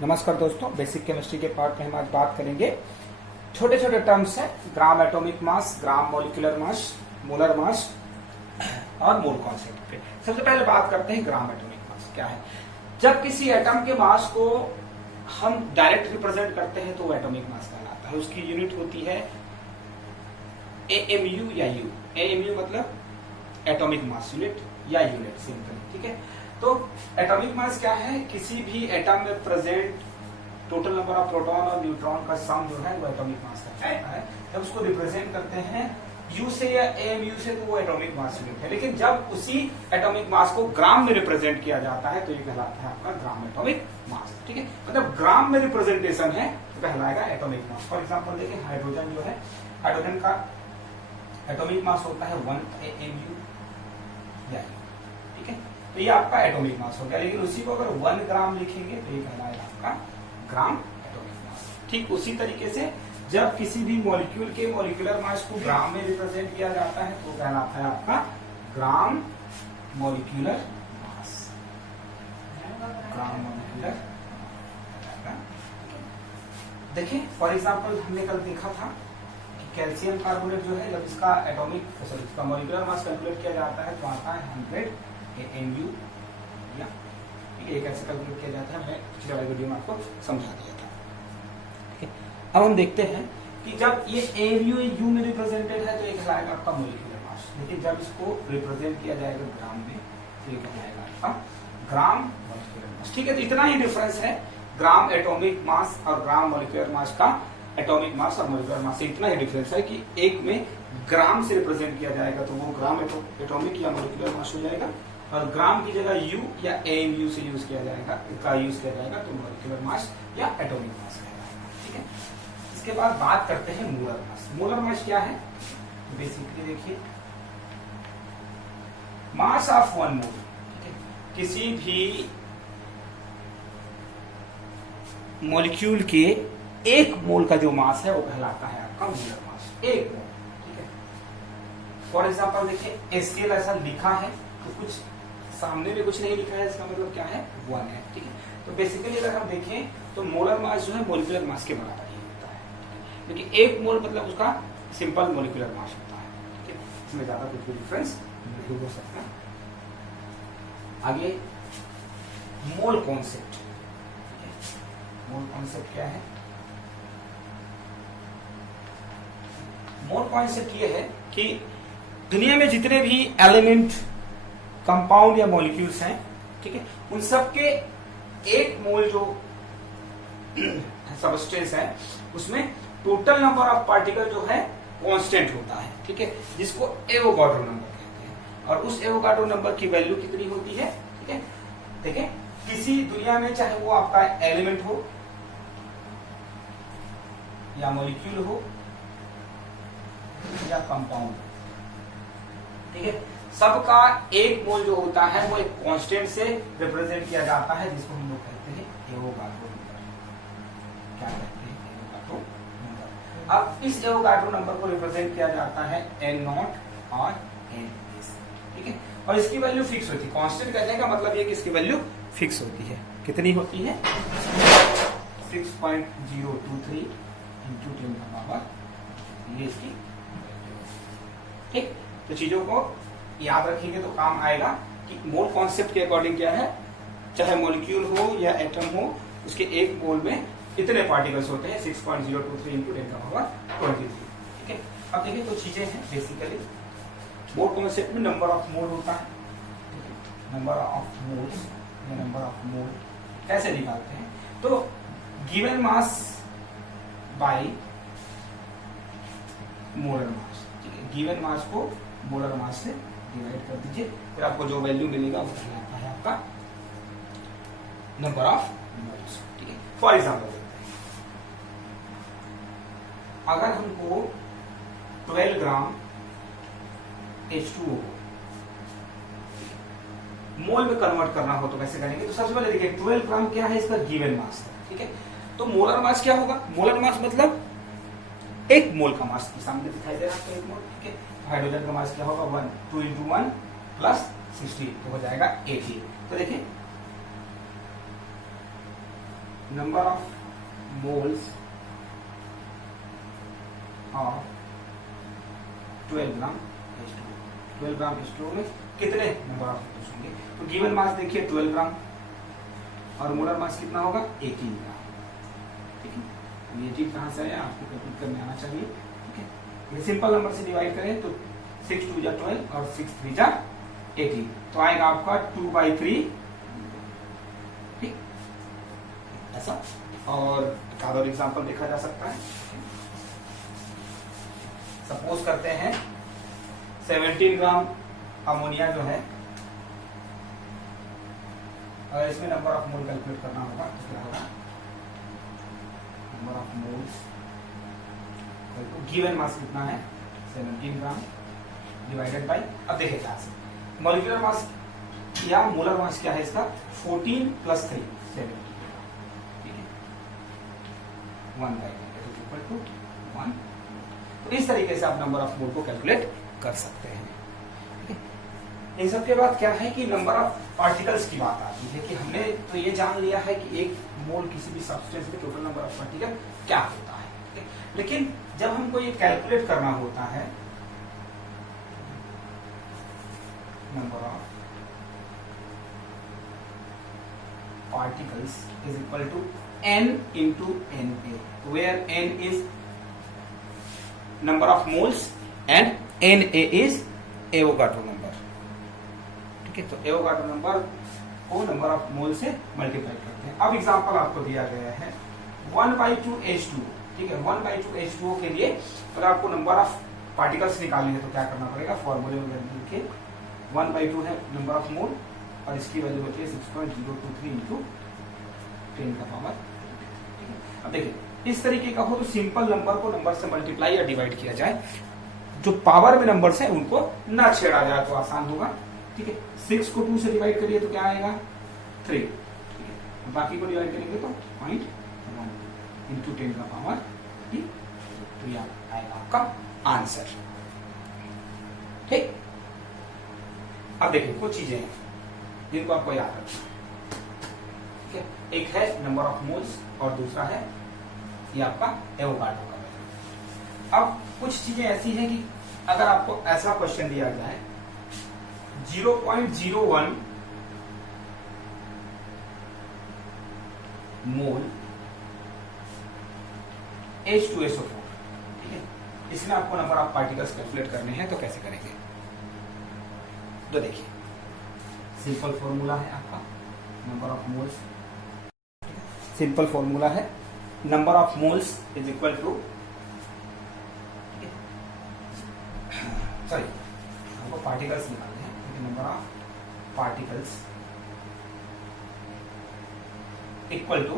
नमस्कार दोस्तों, basic chemistry के पार्ट में हम आज बात करेंगे छोटे छोटे टर्म्स हैं gram atomic mass, gram molecular mass, molar mass और मोल कॉन्सेप्ट पे। सबसे पहले बात करते हैं ग्राम एटॉमिक मास क्या है। जब किसी एटम के मास को हम डायरेक्ट रिप्रेजेंट करते हैं तो वो एटॉमिक मास कहलाता है। उसकी यूनिट होती है AMU या U। AMU मतलब एटॉमिक मास यूनिट या यूनिट सिंपल, ठीक है। तो एटॉमिक मास क्या है, किसी भी एटम में present total number of proton और न्यूट्रॉन का सम जो है वो एटॉमिक मास कहलाता है। जब उसको रिप्रेजेंट करते हैं U से या AMU से तो वो एटॉमिक मास यूनिट है। लेकिन जब उसी एटॉमिक मास को ग्राम में रिप्रेजेंट किया जाता है तो ये कहलाता है आपका ग्राम एटॉमिक मास, ठीक है। मतलब ग्राम में रिप्रेजेंटेशन है तो कहलाएगा एटॉमिक मास। फॉर एग्जाम्पल देखिए, हाइड्रोजन जो है, हाइड्रोजन का एटॉमिक मास होता है 1 AMU या U, ठीक है। तो ये आपका एटॉमिक मास हो गया। लेकिन उसी को अगर 1 ग्राम लिखेंगे तो ये कहलाएगा आपका ग्राम एटॉमिक मास। ठीक उसी तरीके से जब किसी भी मॉलिक्यूल के मॉलिक्यूलर मास को ग्राम में रिप्रेजेंट किया जाता है तो कहलाता है आपका gram molecular mass. Gram molecular. देखिए फॉर एग्जांपल हमने कल देखा था कि कैल्शियम कार्बोनेट जो है, जब इसका इसका मॉलिक्यूलर मास कैलकुलेट किया जाता है तो आता है 100 AMU या एक ऐसे कैलकुलेट किया जाता है। मैं पिछले वाले वीडियो में आपको समझा दिया था, ठीक है। अब हम देखते हैं कि जब ये AMU U में रिप्रेजेंटेड है तो ये कहलाएगा आपका मॉलिक्यूलर मास। लेकिन जब इसको रिप्रेजेंट किया जाएगा ग्राम में तो ये कहलाएगा आपका ग्राम मॉलिक्यूलर मास, ठीक है। तो इतना ही डिफरेंस है ग्राम एटॉमिक मास और ग्राम मॉलिक्यूलर मास का। एटॉमिक मास और मॉलिक्यूलर मास से इतना ही डिफरेंस है कि एक में ग्राम से रिप्रेजेंट किया जाएगा तो वो ग्राम एटॉमिक या मॉलिक्यूलर मास हो जाएगा, और ग्राम की जगह U या AMU से यूज किया जाएगा तो मॉलिक्यूलर मास या एटॉमिक मास कहलाएगा, ठीक है। इसके बाद बात करते हैं मोलर मास। मोलर मास क्या है, बेसिकली देखिए मास ऑफ 1 मोल, ठीक है। किसी भी मॉलिक्यूल के 1 मोल का जो मास है वो कहलाता है आपका मोलर मास। 1 मोल, ठीक है। फॉर एग्जाम्पल देखिए HCl ऐसा लिखा है तो कुछ सामने में कुछ नहीं लिखा है, इसका मतलब क्या है 1 है, ठीक है। तो बेसिकली अगर हम देखें तो मोलर मास जो है मॉलिक्यूलर मास के बराबर ही होता है, क्योंकि 1 मोल मतलब उसका सिंपल मॉलिक्यूलर मास होता है, ठीक है। इसमें ज्यादा कुछ भी डिफरेंस नहीं हो सकता। आगे मोल कॉन्सेप्ट। मोल कॉन्सेप्ट क्या है? मोल कॉन्सेप्ट ये है कि दुनिया में जितने भी एलिमेंट, कंपाउंड या मॉलिक्यूल्स हैं, ठीक है, उन सब के 1 मोल जो सबस्टेंस है उसमें टोटल नंबर ऑफ पार्टिकल जो है कांस्टेंट होता है, ठीक है, जिसको एवोगाड्रो नंबर कहते हैं। और उस एवोगाड्रो नंबर की वैल्यू कितनी होती है, ठीक है। देखिए किसी दुनिया में चाहे वो आपका एलिमेंट हो या मॉलिक्यूल हो या कंपाउंड, ठीक है, सबका 1 मोल जो होता है वो एक कांस्टेंट से रिप्रेजेंट किया जाता है जिसको हम लोग कहते हैं एवोगाड्रो नंबर। क्या कहते हैं? Avogadro number. अब इस एवोगाड्रो नंबर को रिप्रेजेंट किया जाता है N0 और Ns, ठीक है। और इसकी वैल्यू फिक्स होती है। कांस्टेंट कहने का मतलब ये कि इसकी वैल्यू फिक्स होती है। कितनी होती है? 6.023 इंटू 10 का पावर, ये इसकी, ठीक। तो चीजों को याद रखेंगे तो काम आएगा कि मोल कॉन्सेप्ट के अकॉर्डिंग क्या है, चाहे मॉलिक्यूल हो या एटम हो, उसके 1 मोल में इतने पार्टिकल्स होते हैं 6.023 इंटू 10 का पावर 23, ठीक है। अब देखिए कुछ चीजें हैं बेसिकली मोल कॉन्सेप्ट में। नंबर ऑफ मोल होता है, नंबर ऑफ मोल्स या नंबर ऑफ मोल कैसे निकालते हैं, तो given mass by molar mass, ठीक है। गिवन मास को मोलर मास से डिवाइड कर दीजिए, फिर आपको जो वैल्यू मिलेगा वो कहलाता है आपका नंबर ऑफ मोल्स, ठीक है। फॉर एग्जाम्पल देखते हैं, अगर हमको 12 ग्राम H2O मोल में कन्वर्ट करना हो तो कैसे करेंगे? तो सबसे पहले देखिए 12 ग्राम क्या है, इसका गिवन मास है, ठीक है। तो मोलर मास क्या होगा? मोलर मास मतलब 1 मोल का मास, सामने दिखाई दे रहा है 1 मोल, ठीक है। हाइड्रोजन का मास क्या होगा 1, 2 इंटू 1 प्लस 60 तो हो जाएगा 80। तो देखिए number of moles of 12 gram H2O। 12 gram H2O में कितने नंबर ऑफ मोल्स होंगे? तो गिवन मास देखिए 12 ग्राम और मोलर मास कितना होगा? 18 ग्राम। ठीक है, 18 कहां से आया? आपको कैलकुलेट करने आना चाहिए। ठीक है, ये सिंपल नंबर से डिवाइड करें तो 6 2 जा 12 और 6 3 जा 18, तो आएगा आपका 2/3। ठीक, ऐसा। और एक और एग्जांपल देखा जा सकता है। सपोज करते हैं 17 ग्राम अमोनिया जो है, अगर इसमें नंबर ऑफ मोल कैलकुलेट करना होगा तो क्या होगा? Number of moles given mass कितना है? 17 ग्राम डिवाइडेड बाय, अब देखिए क्या से मॉलिक्यूलर मास या मोलर मास क्या है इसका? 14 + 3 17। ठीक है, 1/1। तो इस तरीके से आप नंबर ऑफ मोल को कैलकुलेट कर सकते हैं। ठीक है, इन सब के बाद क्या है कि नंबर ऑफ पार्टिकल्स की बात आती है कि हमने तो ये जान लिया है कि एक मोल किसी भी सब्सटेंस में टोटल नंबर ऑफ पार्टिकल क्या होता है। ठीक है, लेकिन जब हमको ये कैलकुलेट करना होता है number of particles is equal to n into Na, where n is number of moles and Na is Avogadro number. ठीक है, तो एवोगाड्रो नंबर को नंबर ऑफ मोल से मल्टीप्लाई करते हैं। अब एग्जांपल आपको दिया गया है 1/2 H2O। ठीक है, 1/2 H2O के लिए अगर आपको नंबर ऑफ पार्टिकल्स निकालने हैं तो क्या करना पड़ेगा? फॉर्मूले में लिख के 1/2 है नंबर ऑफ मोल और इसकी वैल्यू बची है 6.023 इंटू 10 का पावर। अब देखिए इस तरीके का हो तो सिंपल नंबर को नंबर से मल्टीप्लाई या डिवाइड किया जाए, जो पावर में नंबर्स है उनको ना छेड़ा जाए तो आसान होगा। ठीक है, 6 को 2 से डिवाइड करिए तो क्या आएगा? 3। ठीक है, बाकी को डिवाइड करेंगे तो 0.1 इंटू 10 का पावर। ठीक, तो यह आएगा आपका आंसर। ठीक, अब देखिए कुछ चीजें हैं जिनको आपको याद रखना। ठीक है, एक है नंबर ऑफ मोल्स और दूसरा है ये आपका एवोगाड्रो का वैल्यू। अब कुछ चीजें ऐसी हैं कि अगर आपको ऐसा क्वेश्चन दिया जाए 0.01 मोल H2SO4, ठीक है, इसमें आपको नंबर ऑफ पार्टिकल्स कैलकुलेट करने हैं तो कैसे करेंगे? तो देखिए सिंपल फॉर्मूला है आपका number of moles. Simple formula है number of moles is equal to, sorry हमको पार्टिकल्स निकालने हैं, number of particles equal to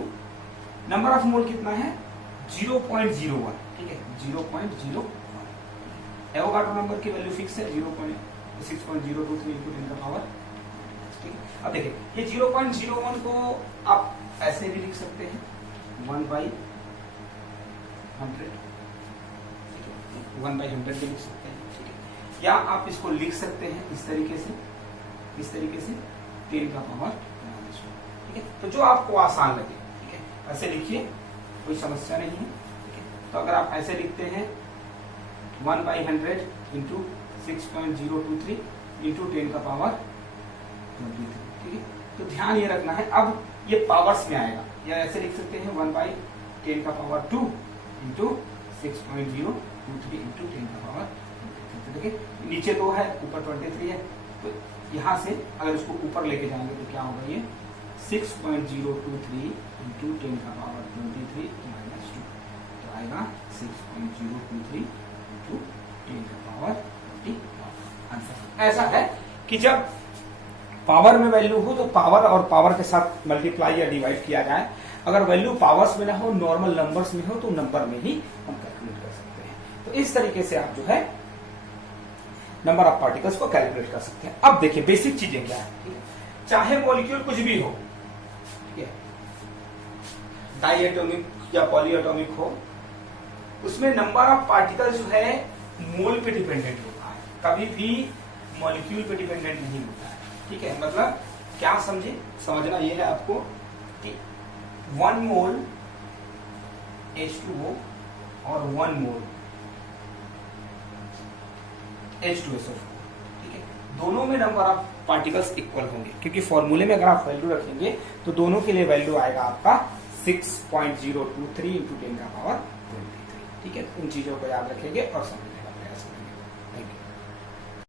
number of mole कितना है? 0.01। ठीक है, 0.01। एवोगाड्रो नंबर की वैल्यू फिक्स है 6.023 इंटू 10 का पावर। ठीक है, अब देखिए ये 0.01 को आप ऐसे भी लिख सकते हैं 1/100। 1/100 भी लिख सकते हैं। ठीक है, या आप इसको लिख सकते हैं इस तरीके से 10 का पावर। ठीक है, तो जो आपको आसान लगे। ठीक है, ऐसे लिखिए, कोई समस्या नहीं है। ठीक है, तो अगर आप ऐसे लिखते हैं 1/100 इंटू 6.023 इंटू 10 का पावर 23। ठीक है, तो ध्यान ये रखना है, अब ये पावर्स में आएगा, या ऐसे लिख सकते हैं 1/10 का पावर 2 इंटू 6.023 इंटू 10 का पावर। देखिए नीचे 2 है, ऊपर 23 है, तो यहां से अगर इसको ऊपर लेके जाएंगे तो क्या होगा? ये 6.023 इंटू 10 का पावर 23 माइनस 2, तो आएगा 6.023 इंटू 10 का पावर 21। आंसर ऐसा है कि जब पावर में वैल्यू हो तो पावर और पावर के साथ मल्टीप्लाई या डिवाइड किया जाए। अगर वैल्यू पावर्स में ना हो, नॉर्मल नंबर्स में हो, तो नंबर में ही हम कैलकुलेट कर सकते हैं। तो इस तरीके से आप जो है नंबर ऑफ पार्टिकल्स को कैलकुलेट कर सकते हैं। अब देखिए बेसिक चीजें क्या है। ठीक है, चाहे मॉलिक्यूल कुछ भी हो, ठीक है, डाइएटॉमिक या पॉलीएटॉमिक हो, उसमें नंबर ऑफ पार्टिकल जो है मोल पे डिपेंडेंट होता है, कभी भी मॉलिक्यूल पे डिपेंडेंट नहीं होता है। ठीक है, मतलब क्या समझे? समझना यह है आपको कि 1 मोल H2O और 1 मोल H2SO4, ठीक है। दोनों में नंबर ऑफ पार्टिकल्स इक्वल होंगे, क्योंकि फॉर्मूले में अगर आप वैल्यू रखेंगे तो दोनों के लिए वैल्यू आएगा आपका 6.023 × 10⁻23, ठीक है। उन चीजों को याद रखेंगे और समझने का प्रयास करेंगे। Thank you.